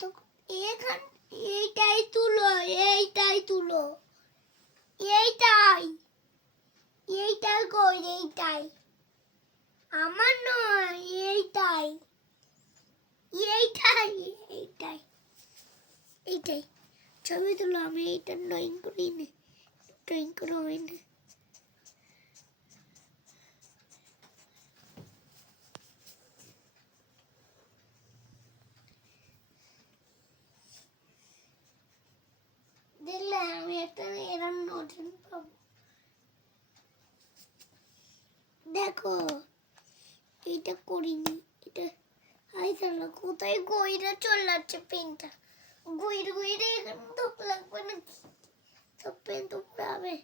তো এখান এইটাই তুলো, এইটাই তুলো, এইটাই এইটাই কই, এইটাই আমার নয়, এইটাই এইটাই এইটাই এইটাই ছবি তুলো। আমি এইটা ড্রয়িং করি না, ড্রয়িং করা হয় না। দেখলে আমি একটা এরকম নোটিন পাবো। দেখো এইটা করিনি, এটা হাই চলো কোথায় গইরা চলে যাচ্ছে পেনটা, গইরে গইরে এখানে তো লাগবে না, সব পেন তো পুরাবে।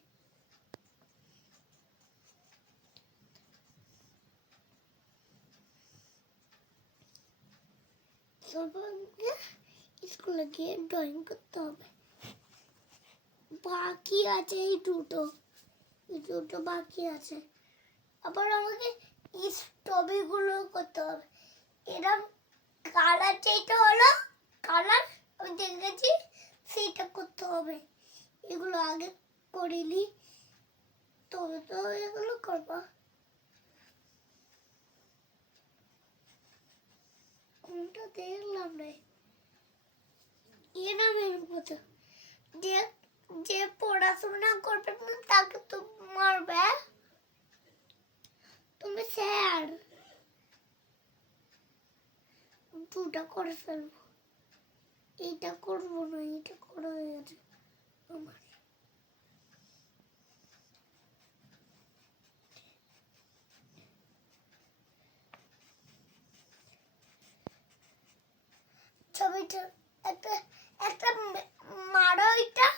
স্কুলে গিয়ে ড্রয়িং করতে হবে। বাকি আছে এই দুটো বাকি আছে। আবার আমাকে স্ট্রবেরিগুলো করতে হবে। এরকম কালার যেটা হলো কালার আমি দেখেছি সেটা করতে হবে। এগুলো আগে করিনি, তবে তো এগুলো করবো। কোনটা দেখলাম না, এনামের মতো যে যে পড়াশোনা করবে না তাকে তো মারবে। তুমি স্যার দুটা করে ফেলবো, এইটা করবো না, এটা করা হয়ে গেছে আমার। ছবিটা একটা একটা মারো, এটা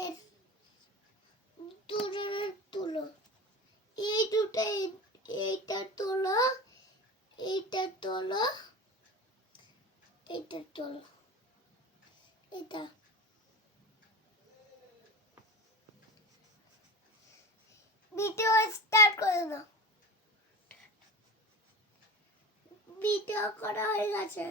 এর দুজনের তুলো, এই দুটো, এইটা তোলো, এইটা তোলো, এইটা তোলো, এটা ভিডিও স্টার্ট করে দাও। ভিডিও করা হয়ে গেছে।